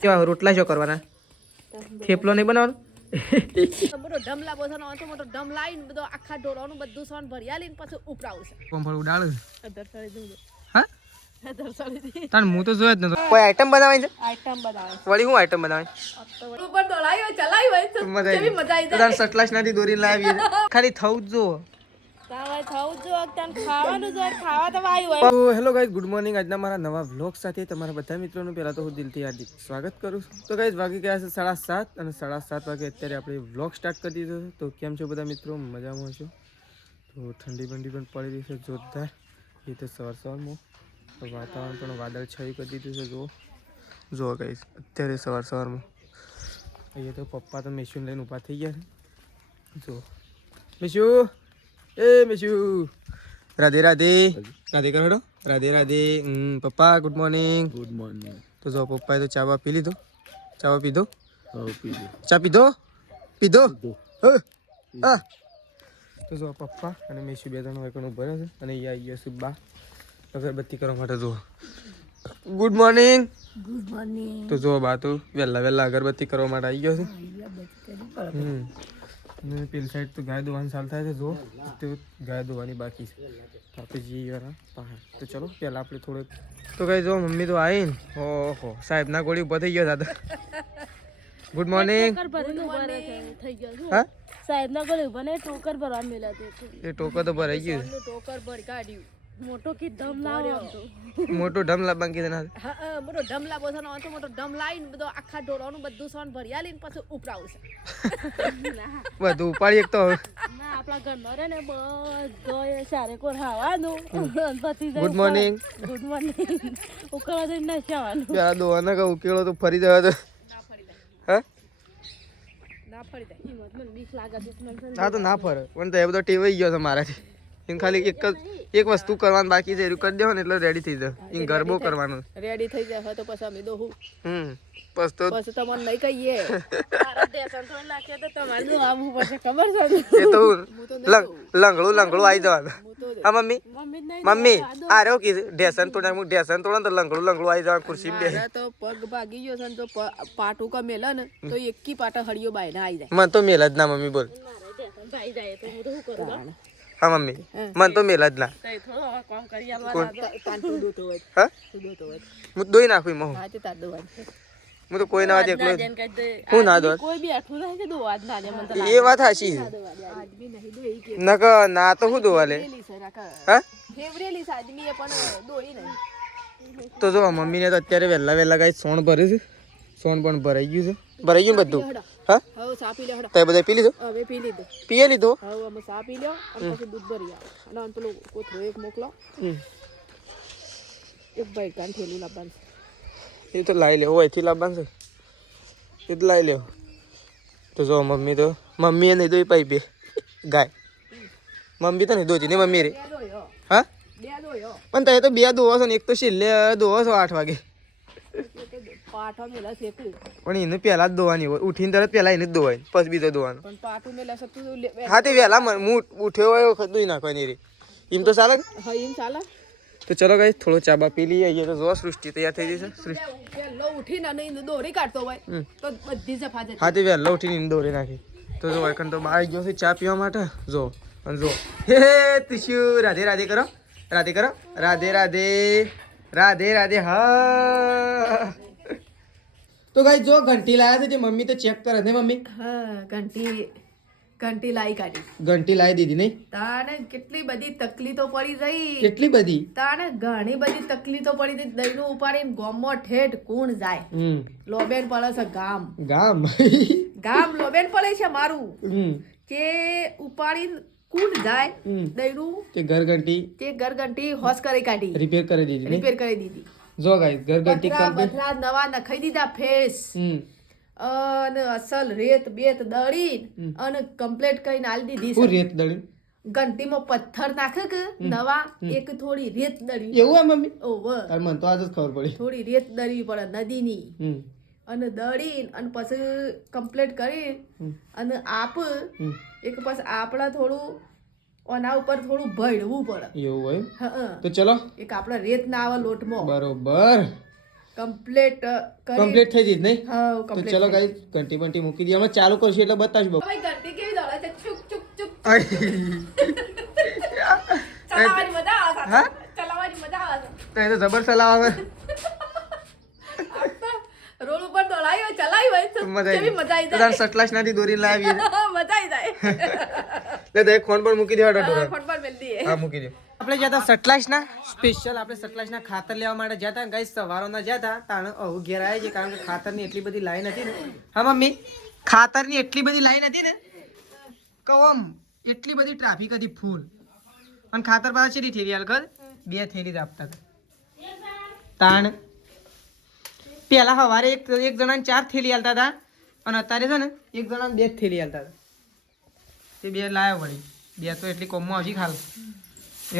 કેવા રોટલા શું કરવાના? થેપલો નહીં બનાવવાનો? મોટો ઢમ લાવો છે ને મોટો ઢમ લાવીને બધો આખા ઢોળવાનું બધું સોન ભર્યા લઈને પછી ઉપરાવું છે. કોંફળ ઉડાડ. દરસાળી દઉં. હા? દરસાળી. તાણ હું તો જોયો જ નતો. કોઈ આઈટમ બનાવવાની છે? આઈટમ બનાવે. વળી હું આઈટમ બનાવવાની? ઉપર દોડાયો ચલાવી હોય તો કેવી મજા આવી જાય. તાર સટલાશ નાથી દોરીને લાવી ખાલી થવું જ જો. તારે થવું જો તને ખાવાનું જો ખાવા તો વાયું હોય. તો હેલો ગાઈઝ, ગુડ મોર્નિંગ. આજના મારા નવા વ્લોગ સાથે તમારા બધા મિત્રોનું પહેલા તો હું દિલથી હાર્દિક સ્વાગત કરું છું. તો ગાઈઝ વાગી ગયા છે 7:30 અને 7:30 વાગે અત્યારે આપણે વ્લોગ સ્ટાર્ટ કરી દીધો છે. તો કેમ છો બધા મિત્રો? મજામાં છો? તો ઠંડી બંડી પણ પડી રહી છે જોરદાર. એ તો સવારમાં વાતાવરણ પણ વાદળ છાયું કરી દીધું છે. જો ગાઈઝ અત્યારે સવારમાં અહીંયા તો પપ્પા તો મેશ્યુન લઈને ઊભા થઈ ગયા છે. જો મેશ્યુ, એ મેશ્યુ, રાધે રાધે. રાધે કરો. રાધે રાધે. પપ્પા ગુડ મોર્નિંગ. Good morning. તો જો પપ્પાએ તો ચા પી લીધો. ચા પીધો? ચા પીધો? પીધો? હા. તો જો પપ્પા અને મેશ્યુ બે ત્રણ વાગ્યાનું ભરે છે અને અહીંયા આવી ગયો છું બા અગરબત્તી કરવા માટે. જો ગુડ મોર્નિંગ. Good morning. તો જો બા તો વહેલા અગરબત્તી કરવા માટે આવી ગયો છે. અને પેલી સાઈડ તો ગાય દોવાનું ચાલુ થાય છે. જો તો ગાય દોવાની બાકી છે. તો આપણે જઈએ પહાડ. તો ચલો પહેલાં આપણે થોડુંક તો કઈ જો મમ્મી તો આવીને ઓહો સાહેબના ગોળી ઊભો થઈ ગયો દાદા. Good morning. હા સાહેબના ગોળી ઊભા ને ટોકર ભરવા મેલા તે એ ટોકર તો ભરાઈ ગયું. ટોકર ભર કાઢ્યું. મોટો કી ધમ લાવ્યો તો મોટો ઢમ લાવવા કીધું. હા મોટો ઢમ લાવો છે ને મોટો ઢમ લાવીને બધો આખા ઢોળવાનું બધું સોન ભર્યા લઈને પછી ઉપરાવું છે. બધું ઉપાડી એક તો ના આપણા ઘરનો રે ને બધો સારે કોર ખાવાનું પછી ગુડ મોર્નિંગ. Good morning. ઉકળવા દઈને નાખ્યાવાનું. પેલા દોવાના કહું ઉકેળો તો ફરી જવા તો હા ના ફરી જાય ઈ મને બીક લાગે છે. હા તો ના ફરે પણ તો એ બધો ટેવાઈ ગયો છે મારાથી. એમ ખાલી એક વસ્તુ કરવાનું બાકી છે એનું કરી દેવો ને એટલે રેડી થઈ જાય. એમ ગરબો કરવાનો રેડી થઈ જાય તો પછી અમે દોહું બસ તો પછી તમને નહીં કહીએ તમારે આવવું પડશે ખબર છે. એ તો લંગડું આવી જવાનું. હા મમ્મી આ રહ્યો કીધું ઢેસન તોડે હું ઢેસન તોડે તો લંગડું આવી જવાનું ખુરશી બે. તો પગ ભાગી ગયો છે ને તો પાટું કા મેલે ને તો એકી પાટા હળિયો બાયને આવી જાય. મને તો મેલ જ ના મમ્મી બોલ. ભાઈ જાય તો હું તો શું કરું? હા મમ્મી મને તો મેલ જ ના. હું દોઈ નાખું એમાં હું તો કોઈ ના એકલો હું ના દો. એ વાત સાચી છે. ના તો શું દોવા લે. હા તો જો મમ્મી ને તો અત્યારે વહેલા કઈ સોણ ભરે છે. સોણ પણ ભરાઈ ગયું છે. ભરાઈ ગયું બધું. હા તો બધા પી લીધો? પીએ લીધો. દૂધ ભરી અને પેલું કોથળો એક મોકલો. એક ભાઈ કાન થેલું લાવવાનું એ તો લાવી લેવું અહીંથી લાવવાનું છે. એ તો લાવી લેવું. તો જો મમ્મી એ નહીં દોઈ પાઈ બે ગાય. મમ્મી તો નહીં દોતી ને મમ્મી રે. હા પણ તે તો બે દોવો છો ને એક તો છેલ્લે દોવો છો 8 વાગે. પણ એને પહેલા જ દોવાની હોય. ઉઠીને તરત પહેલા એને જ દોવાય પછી બીજો દોવાનો. હા તે વહેલા હું ઉઠ્યો હોય દોઈ નાખવાની રે. એમ તો ચાલે. તો ચલો ગાઈ થોડો ચાબા પી લઈએ. અહીંયા તો જો સૃષ્ટિ તૈયાર થઈ જશે. હા તે વહેલા ઉઠીને દોરી નાખી. તો જો વાયકન તો બહાર ગયો છે ચા પીવા માટે. જો અને જો હે તિશ્યુ રાધે રાધે કરો. રાધે કરો. રાધે રાધે. રાધે રાધે. હા તો ગાઈ જો ઘંટી લાયા છે જે મમ્મી તો ચેક કરે ને મમ્મી. હા ઘંટી લાવી કાઢી. ઘંટી લાવી દીધી નહીં? તાને કેટલી બધી તકલીફો પડી જઈ. કેટલી બધી? તાને ઘણી બધી તકલીફો પડી જઈ. દહીનું ઉપાડીને ગોમમાં ઠેઠ કોણ જાય. લોબેન પડે છે ગામ લોબેન પડે છે મારું કે ઉપાડીને કોણ જાય. દહીનું તે ઘરઘંટી હોશ કરી કાઢી. રિપેર કરી દીધી. જો ગાઈસ ઘરઘંટી બદલા નવા નખાઈ દીધા ફેસ અને અસલ રેત બેત દળી અને કમ્પ્લીટ કરીને આલી દીધી. શું રેત દળી? ઘંટીમાં પથ્થર નાખે કે નવા એક થોડી રેત દળી. એવું આ મમ્મી? ઓવર મને તો આજ જ ખબર પડી. થોડી રેત દળવી પડે નદીની અને દળી અને પછી કમ્પ્લીટ કરી અને એક પછી આપડા થોડું ઓના ઉપર થોડું ભળવું પડે. એવું હોય હા તો ચલો એક આપણે રેત ના આવે લોટમાં બરોબર કમ્પ્લીટ કમ્પ્લીટ થઈ જઈ નહીં હા તો કમ્પ્લીટ ચલો ગાઈસ ઘંટી બંટી મૂકી દઈએ અમે ચાલુ કરશું એટલે બતાવીશ બહુ ભાઈ ઘંટી કેવી દોડે છે ચુક ચુક ચુક હા ચલાવવાની મજા આવે છે. ચલાવવાની મજા આવે તો એ તો જબર ચલાવે છે. રોડ ઉપર દોડાયો ચલાવી હોય તો કેવી મજા આવી જાય. સટલાશ નાથી દોરી લાવી મજા આવી જાય. લે તો એક ફોન પર મૂકી દેવા ડોરા ફોટબોલ મેલ દીએ. હા મૂકી દે આપણે જ્યાં હતા સટલાશના સ્પેશિયલ આપણે સટલાશના ખાતર લેવા માટે જ્યાં હતા ગાઈસ સવારોના જ્યાં હતા તાણ આવું ઘેર આવ્યા છે કારણ કે ખાતરની એટલી બધી લાઈન હતી ને હા મમ્મી ખાતરની એટલી બધી લાઈન હતી ને કવમ એટલી બધી ટ્રાફિક હતી ફૂલ અને ખાતર પાછા ચેલી થેલી હાલ કર 2 થેલી જ આપતા હતા તાણ પેલા સવારે એક જણાને 4 થેલી હાલતા હતા અને અત્યારે છે ને એક જણાને 2 થેલી હાલતા હતા તે 2 લાવ્યો વળી 2 તો એટલી કોમમાં આવશે ખાલ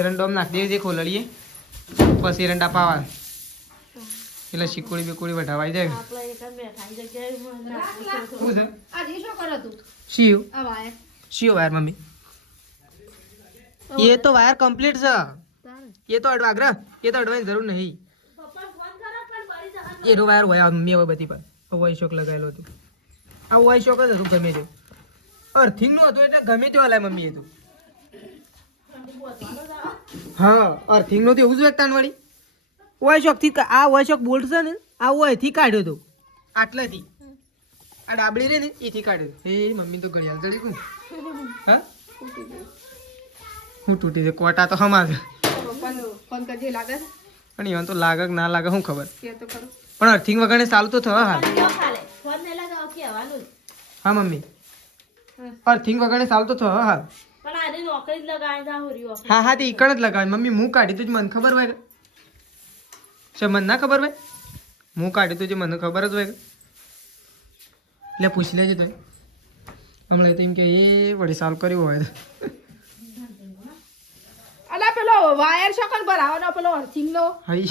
એરંડોમ નાખી દેવી ખોલડીએ પછી એરંડા પાવા એટલે શીકોડી બીકોડી વઢાવાઈ જાય શું છે આજે શું કરો તું શિવ આ વાય શિવ વાયર મમ્મી એ તો વાયર કમ્પ્લીટ છે એ તો અડવાગ્ર એ તો અડવાની જરૂર નહીં એનો વાયર હોય મમ્મી હવે બધી પર વોઇસ શોક લગાવેલો હતો આ વોઇસ શોક જ હતું ગમે તે અર્થિંગ નું હતું એટલે ગમે તે હલાય મમ્મી એ તો હા અર્થિંગ નો તો એવું જ વ્યક્તાન વળી વોઇસ શોક થી આ વોઇસ શોક બોલ્ટ છે ને આ વોયથી કાઢ્યો હતો આટલેથી આ ડાબડી રે ને એથી કાઢ્યો હે મમ્મી તો ઘડિયાળ જડી કું હા હું તૂટી છે કોટા તો હમા છે ફોન કરજે લાગે છે પણ એમાં તો લાગે કે ના લાગે શું ખબર કે તો કરો પણ અર્થિંગ વગર ચાલુ તો થવા હાલ ફોન ને લાગે કહેવાનું હા મમ્મી અર્થિંગ વગર ચાલુ તો થવા હાલ પણ આજે નોકરી જ લગાવી દા હોરીઓ હા હા તે ઈકણ જ લગાવે મમ્મી હું કાઢી તો જ મને ખબર હોય છે મને ના ખબર હોય હું કાઢી તો જે મને ખબર જ હોય એટલે પૂછી લેજે તું હમણાં તો એમ કે એ વળી સારું કર્યું હોય તો અલા પેલો વાયર શકન ભરાવાનો પેલો અર્થિંગ નો હઈ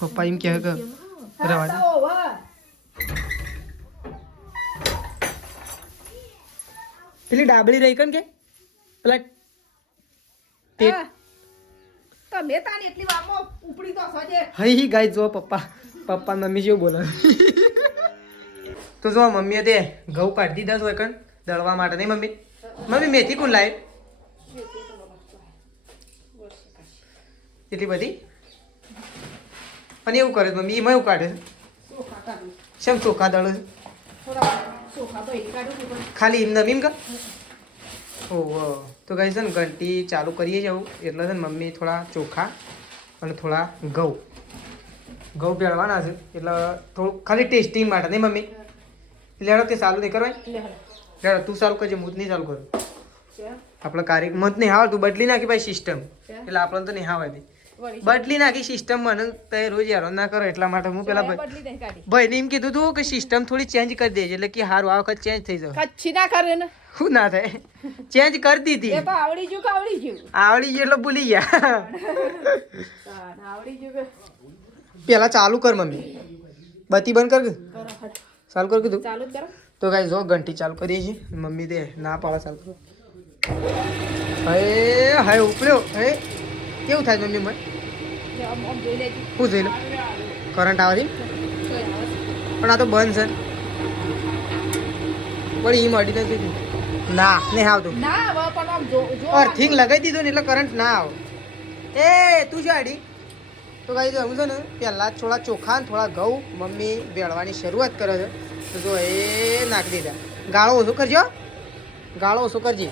પપ્પા એમ કહે કે રવા દે. પેલી ડાબડી રહી કન કે પેલા તમે તાની એટલી વારમાં ઉપડી તો સજે હઈ ગાય જો પપ્પા મમ્મી જેવું બોલે તો જો મમ્મીએ તે ઘઉં કાઢી દીધા હોય કણ દળવા માટે નહીં મમ્મી મેથી કોણ લાવે એટલી બધી અને એવું કરે મમ્મી એમાં એવું કાઢે શેમ ચોખા દળે ખાલી એમ નમીમ કા ઓહો તો ગાઈસ છે ને ઘંટી ચાલુ કરીએ જવું એટલે છે ને મમ્મી થોડા ચોખા અને થોડા ઘઉં ભેળવાના છે એટલે થોડું ખાલી ટેસ્ટિંગ માટે નહીં મમ્મી લેડો તે ચાલુ નહીં કરવાય લેડો તું ચાલુ કરજે હું જ નહીં ચાલુ કરું આપણે કાર્ય મત નહીં આવે તું બદલી નાખી ભાઈ સિસ્ટમ એટલે આપણને તો નહીં આવે બદલી નાખી સિસ્ટમ મને તો રોજ યાર ના કરો એટલા માટે હું પેલા ભાઈ ને એમ કીધું તું કે સિસ્ટમ થોડી ચેન્જ કરી દેજે એટલે કે હારું આ વખત ચેન્જ થઈ જાય કચ્છી ના કરે ને શું ના થાય ચેન્જ કરી દીધી એ તો આવડી ગયું આવડી ગયું એટલે ભૂલી ગયા આવડી ગયું પેલા ચાલુ કર મમ્મી બત્તી બંધ કર ચાલુ કર કીધું ચાલુ જ કરો તો કાંઈ જો ઘંટી ચાલુ કરીએ છીએ મમ્મી દે ના પાડે ચાલુ કરો હે હાય ઉપડ્યો હે કેવું થાય મમ્મી મને જોઈ લેજો શું જોઈ લો કરંટ આવે છે પણ આ તો બંધ છે પણ એ મળી નથી ના નહીં આવતું ના હવે પણ આમ જો અર્થિંગ લગાવી દીધું ને એટલે કરંટ ના આવે એ તું છે આડી તો કાંઈ હું છે ને પહેલાં થોડા ચોખા ને થોડા ઘઉં મમ્મી ભેળવાની શરૂઆત કરે છે તો જો એ નાખી દીધા ગાળો ઓછો કરજો ગાળો ઓછો કરજે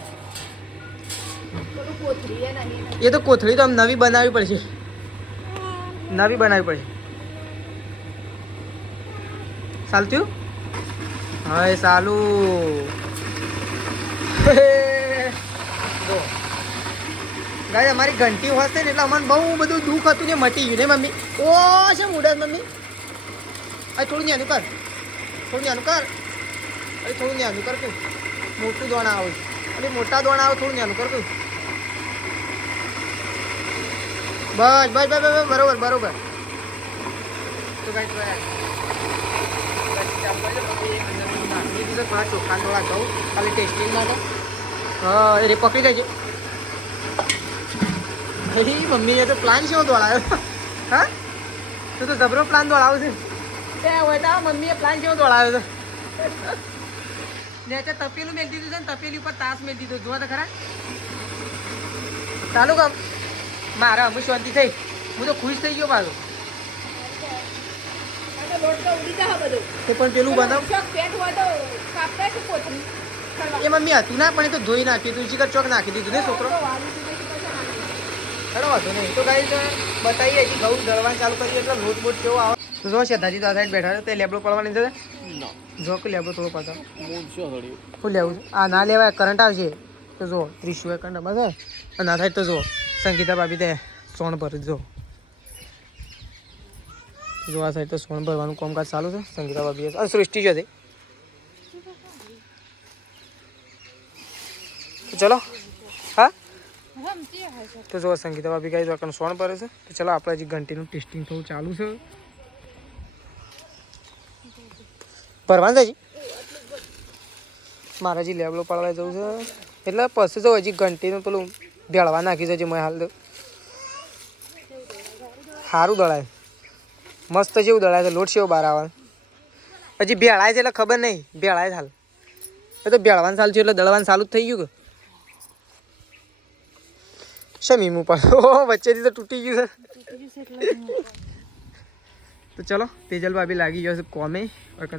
પેલું કોથળી એ નહીં એ તો કોથળી તો આમ નવી બનાવવી પડશે ચાલતું હવે ચાલું ગાય અમારી ઘંટી હોશે ને એટલે અમને બહુ બધું દુઃખ હતું ને મટી ગયું ને મમ્મી ઓ છે ઉડે મમ્મી અરે થોડું ન્યાનું કર અરે થોડું ન્યાનું કર કેવું મોટું દોણા આવે અરે મોટા દોણા આવે થોડું ન્યાનું કર કેવું બસ બરોબર તો ગાય છે થોડા ચોખા થોડા ઘઉં ખાલી ટેસ્ટિંગ માટે. હા એ પકડી લેજે. મમ્મીએ તો પ્લાન શું દોડાયો? હા તું તો જબરો પ્લાન દોડાવ છે. ત્યાં હોય તો મમ્મીએ પ્લાન કેવો દોડાવ્યો છે? ને તપેલું મેળ દીધું છે ને તપેલી ઉપર તાસ મેળ દીધો. જોવા તો ખરા ચાલુ કામ મારા અમુક શાંતિ થઈ. હું તો ખુશ થઈ ગયો મારો. તે પણ પેલું બનાવ એ મમ્મી હતું ના પણ એ તો ધોઈ નાખ્યું તું. શીખર ચોક નાખી દીધું ને છોકરો. ખરો વાંધો નહીં. તો ગાઈસ બતાવીએ હજી ઘઉં દળવાનું ચાલુ કરીએ એટલે લોટ બોટ કેવો આવે. તો જો છે દાદી તો આ સાઈડ બેઠા છે તે લેબડો પડવાની છે. જો કે લેબડો થોડો પાછો શું લેવું છે? આ ના લેવાય કરંટ આવશે. તો જો 30 કરંટ બસ. અને આ સાઈડ તો જો સંગીતા ભાભી તે સોણ ભરી જો. જો આ સાઈડ તો સોણ ભરવાનું કામકાજ ચાલુ છે. સંગીતા ભાભી સૃષ્ટિ છે. ચલો હા તો જો સંગીતા ભાભી ગાઈ જો સોણ ભરે છે. તો ચલો આપણે હજી ઘંટીનું ટેસ્ટિંગ થોડું ચાલુ છે. ભરવાનું છે હજી મારે હજી લેબડો પાડવા જવું છે એટલે પછી તો હજી ઘંટીનું પેલું ભેળવા નાખી છે. મેં હાલ સારું દળાય મસ્ત જેવું દળાય છે. લોટ છે બહાર આવવાનું હજી ભેળાય છે એટલે ખબર નહીં. ભેળાય હાલ એ તો ભેળવાનું ચાલુ છે એટલે દળવાનું ચાલુ જ થઈ ગયું કે શમીમું પણ વચ્ચેથી તો તૂટી ગયું છે. તો ચલો તેજલ ભાભી લાગી ગયો છે કોમે.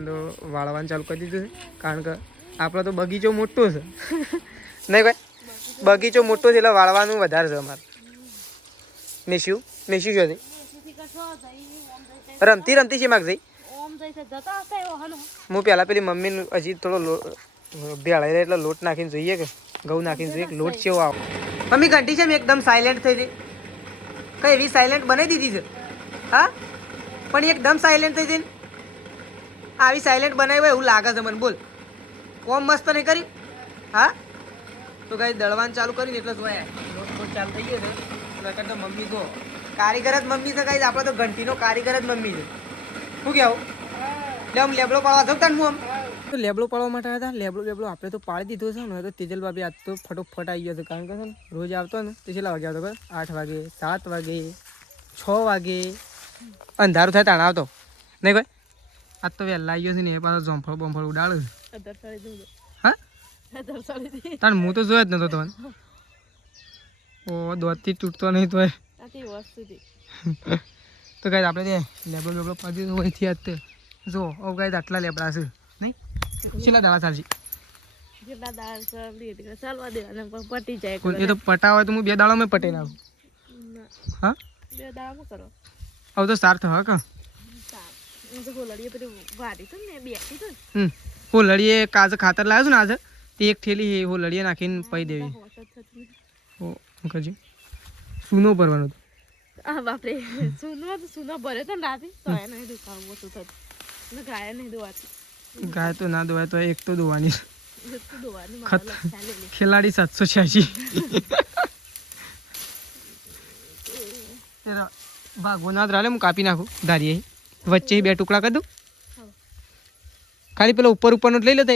તો વાળવાનું ચાલુ કરી દીધું છે કારણ કે આપણો તો બગીચો મોટો છે નહીં ભાઈ. બગીચો મોટો છે એટલે વાળવાનું વધારે છે અમારે. મેસ્યુ મેસ્યુ શું છે રમતી રમતી છે માગ જઈ. હું પહેલાં પેલી મમ્મીનું હજી થોડો ભેળાઈ રહે એટલે લોટ નાખીને જોઈએ કે ઘઉં નાખીને જોઈએ લોટ કેવો આવો. મમ્મી ઘંટી છે મેં એકદમ સાયલેન્ટ થઈ ગઈ. કઈ એવી સાયલેન્ટ બનાવી દીધી છે હા પણ એકદમ સાયલેન્ટ થઈ જઈને આવી સાયલેન્ટ બનાવી હોય એવું લાગે છે મને. બોલ કોમ મસ્ત નહીં કરી હા. તો કાંઈ દળવાનું ચાલુ કરીને એટલે જોયા લોટ લોટ ચાલુ થઈ ગયો છે. તો મમ્મી તો કારીગર જ મમ્મી છે. કાંઈ આપણે તો ઘંટીનો કારીગર જ મમ્મી છે. શું કહેવું એટલે આમ લેબડો પાડવા જતા ને હું આમ તો લેબડો પાડવા માટે હતા. લેબડો આપણે તો પાડી દીધો છે ને. તો તેજલ ભાભી આજ તો ફટોફટ આવી ગયો છે કારણ કે છે ને રોજ આવતો ને તો કેટલા વાગે આવતો? 8 વાગે 7 વાગે 6 વાગે અંધારું થાય તાણ આવતો નહીં ભાઈ. આજ તો વહેલા આવી ગયો છે ને એ પાછો જોંફળ બોંફળ ઉડાડે હા. તાણ હું તો જોયો જ નતો તમને. ઓ દોડથી તૂટતો નહીં તો તો કાંઈ આપણે તે લેબડો લેબડો પાડી દીધો અહીંથી આજ તે જો હવે કાંઈ આટલા લેબડા છે નહીં. કેટલા દાડા ચાલશે? એ તો પટા હોય તો હું 2 દાડામાં પટી નાખું હા. હવે તો સાર થવા કા હોલડીએ કાજે ખાતર લાવ્યો છું ને આજે તે એક થેલી હોલડીએ નાખીને પઈ દેવી. સૂનો ભરવાનો બાપરે સુનો ભરે તો નાથી તો નહીં દુખાવું ઓછું થતું. ગાય નહીં દોવાતી. ગાય તો ના દોવાય તો એક તો દોવાની ખેલાડી 786 ભાગવો ના રાલે હું કાપી નાખું ધારીએ વચ્ચે 2 ટુકડા કરી દઉં. ખાલી પેલો ઉપર ઉપરનો જ લઈ લે તે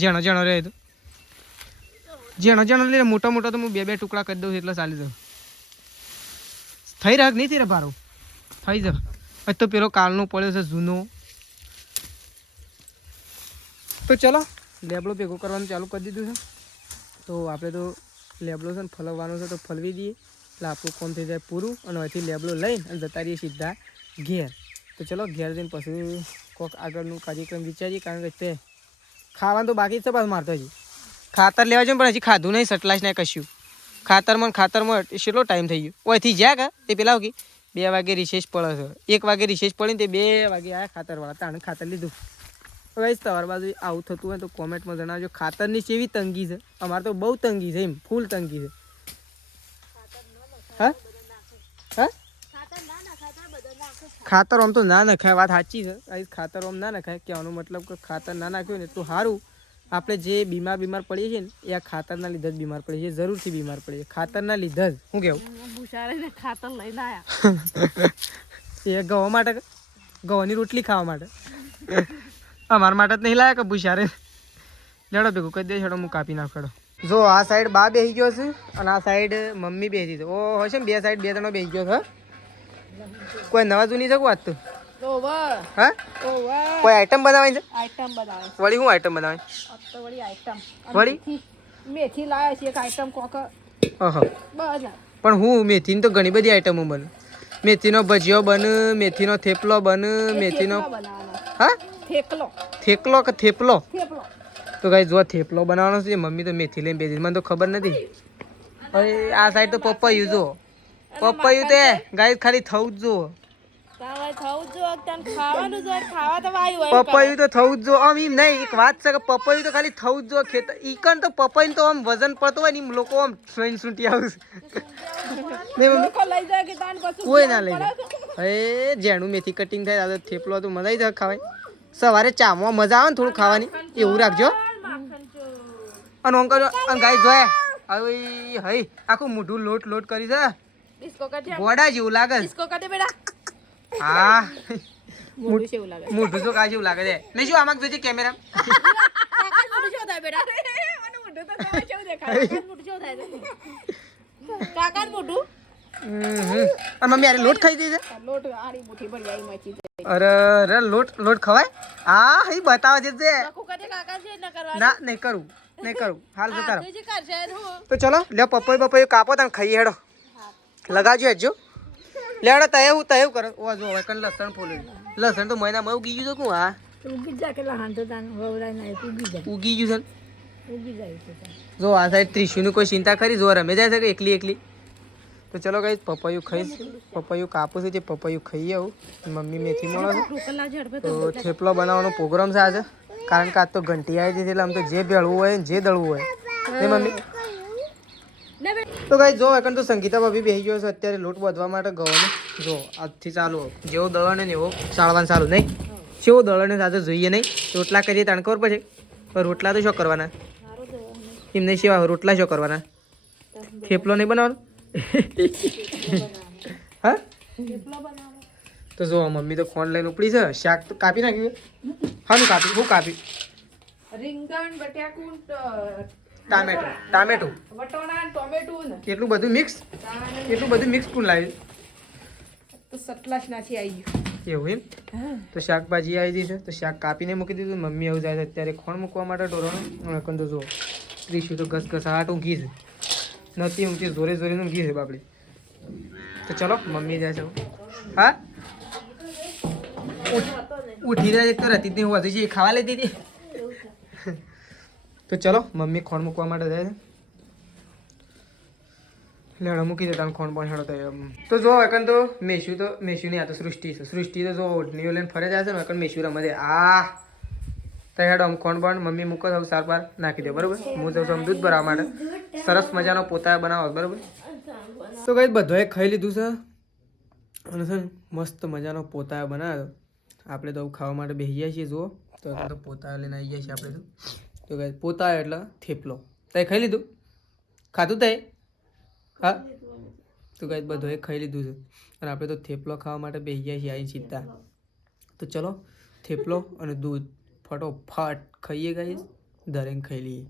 જેણો જેણો રહે તો જેણો જેણો લઈ લે. મોટા મોટા તો હું 2 ટુકડા કરી દઉં એટલે ચાલી જાઉં. થઈ રાખ નહીં થઈ રહે ભારો થઈ જાય. પછી તો પેલો કાલનો પડ્યો છે જૂનો. તો ચલો લેબડો ભેગો કરવાનું ચાલુ કરી દીધું છે. તો આપણે તો લેબડો છે ને ફલવવાનો છે તો ફલવી દઈએ એટલે આપણું કામ થઈ જાય પૂરું. અને અહીંથી લેબડો લઈને અને જતા રહીએ સીધા ઘેર. તો ચલો ઘેર જઈને પછી કોઈક આગળનું કાર્યક્રમ વિચારીએ કારણ કે તે ખાવાનું તો બાકી જ છે. પાછું મારતો હજી ખાતર લેવા જઈએ પણ હજી ખાધું નહીં સટલાશ નહીં કશું. ખાતરમાં કેટલો ટાઈમ થઈ ગયો ઓયથી જ્યાં કા તે પેલા કે 2 વાગે રિસેસ પડે છે. 1 વાગે રિસેસ પડીને તે 2 વાગે આવ્યા ખાતરવાળા તાણે ખાતર લીધું. ગાઈસ તમારી બાજુ આવું થતું હોય તો કોમેન્ટમાં જણાવજો. ખાતરની કેવી તંગી છે? અમારે તો બહુ તંગી છે એમ ફૂલ તંગી છે હા હા. ખાતર આમ તો ના નખાય વાત સાચી છે. ખાતર આમ ના નખાય કહેવાનો મતલબ કે ખાતર ના નાખ્યું ને એટલું સારું. આપણે જે બીમાર પડીએ છીએ ને એ આ ખાતરના લીધે જ બીમાર પડીએ છીએ. જરૂરથી બીમાર પડીએ ખાતરના લીધે જ. શું કેવું ખાતર લઈને આવ્યા એ ગવા માટે ઘઉંની રોટલી ખાવા માટે અમારા માટે જ નહીં લાયા કે ભૂસારે લેડો ભેગું કરી દે છોડો હું કાપી નાખડો જો આ સાઈડ બા બેસી ગયો છે અને આ સાઈડ મમ્મી બેસી છે ઓ હશે ને બે સાઈડ બે ત્રણ બેસી ગયો છે કોઈ નવા જૂની છે વાત તો હા કોઈ આઈટમ બનાવવાની છે આઈટમ બનાવે વળી હું આઈટમ બનાવવાની તો વળી આઈટમ વળી મેથી લાયા છે એક આઈટમ કોક ઓહો બસ પણ હું મેથીની તો ઘણી બધી આઈટમો બને મેથીનો ભજીયો બને મેથીનો થેપલો બને મેથીનો હા થેકલો કે થેપલો તો ગાઈ જો થેપલો બનાવવાનો છે મમ્મી તો મેથી લઈને બેસી મને તો ખબર નથી હવે આ સાઈડ તો પપૈયું જો પપૈયું તે ગાઈ ખાલી થવું જ જો પપૈયું તો થવું જ જો આમ એમ નહીં એક વાત છે કે પપૈયું તો ખાલી થવું જ જો ખેતર ઈકણ તો પપૈયું તો આમ વજન પડતો હોય ને એમ લોકો આમ સૂંટી આવશે કોઈ ના લઈ જાય હવે જેનું મેથી કટિંગ થાય તો થેપલો તો મજા આવી જાય ખાવાય સવારે ચામાં મજા આવે ને થોડું ખાવાની એવું રાખજો અને અંકલ અને ગાય જોયા હવે હઈ આખું મોઢું લોટ લોટ કરી છે ગોડા જેવું લાગે હા મોઢું તો કા જેવું લાગે છે નહીં શું આમાં જોજે કેમેરા અને મમ્મી અરે લોટ ખાઈ દે છે અરે અરે લોટ ખવાય હા હઈ બતાવે છે ના નહીં કરું હાલ તો તારો તો ચલો લે પપૈયું કાપો તમે ખાઈ હેડો લગાવજો હજો લેડો તહેવું કરો ઓ જો હવે કન લસણ ફોલું લસણ તો મહિના માં ઉગી ગયું તો હા ઉગી ગયું છે જો આ સાઈડ ત્રિશુની કોઈ ચિંતા કરી જો રમે જાય છે કે એકલી તો ચલો ગાઈસ પપૈયું ખાઈશ પપૈયું કાપું છે જે પપૈયું ખાઈએ આવું મમ્મી મેથી મળે છે તો થેપલો બનાવવાનો પ્રોગ્રામ છે આજે કારણ કે આજ તો ઘંટી આવી છે એટલે આમ તો જે ભેળવું હોય જે દળવું હોય ને મમ્મી તો ગાઈસ જો એકન તો સંગીતા ભાભી બેસી ગયો છે અત્યારે લોટ બાંધવા માટે ગવાનો જો આજથી ચાલુ જેવો દળવાનો ને એવો ચાળવાનું ચાલુ નહીં કેવો દળને સાથે જોઈએ નહીં રોટલા કરીએ તાણ ખબર પછી પણ રોટલા તો શું કરવાના એમને સેવા રોટલા શું કરવાના થેપલો નહીં બનાવવાનો હા તો જો મમ્મી તો ફોન લઈને ઉપડી છે શાક તો કાપી નાખ્યું હા હું કાપી રીંગણ બટાકું ટામેટું વટોણા ટોમેટું કેટલું બધું મિક્સ કોણ લાવ્યું તો સટલાશ નાથી આવી ગયું એવું એમ તો શાકભાજી આવી ગઈ છે તો શાક કાપીને મૂકી દીધું મમ્મી આવું જાય છે અત્યારે ખોણ મૂકવા માટે ઢોરોનો તો જો ત્રીસું તો ઘસઘસાટ ઊંઘી છે નથી ઊંઘી જોરે ઊંઘી છે બાપડી તો ચલો મમ્મી જાય છે હા ઉઠી જાય તો રહેતી જ નહીં વધુ છે ખાવા લેતી હતી તો ચલો મમ્મી ખોણ મૂકવા માટે જાય છે લેડો મૂકી દે તમે ખોણ પણ હેડો તો જો એકન તો મેશુ નહીં આ તો સૃષ્ટિ છે સૃષ્ટિ તો જો ઓઢણીઓ લઈને ફરે જાય છે ને એકન મેશુ રમે છે તો હેડો આમ ખોણ પણ મમ્મી મૂકો સૌ સાર પાર નાખી દે બરાબર હું જાઉં છું દૂધ ભરવા માટે સરસ મજાનો પોતા બનાવો બરાબર તો કઈ બધાએ ખાઈ લીધું છે અને છે ને મસ્ત મજાનો પોતા બનાવ્યો આપણે તો ખાવા માટે બેસી ગયા છીએ જુઓ તો પોતા લઈને આવી ગયા છીએ આપણે તો કઈ પોતા એટલે થેપલો તે ખાઈ લીધું ખાધું તે હા તો કઈ બધાએ ખાઈ લીધું છે અને આપણે તો થેપલો ખાવા માટે બેસી ગયા છીએ અહીં સીધા તો ચલો થેપલો અને દૂધ ફટોફટ ખાઈએ ગાઈસ દરેક ખાઈ લઈએ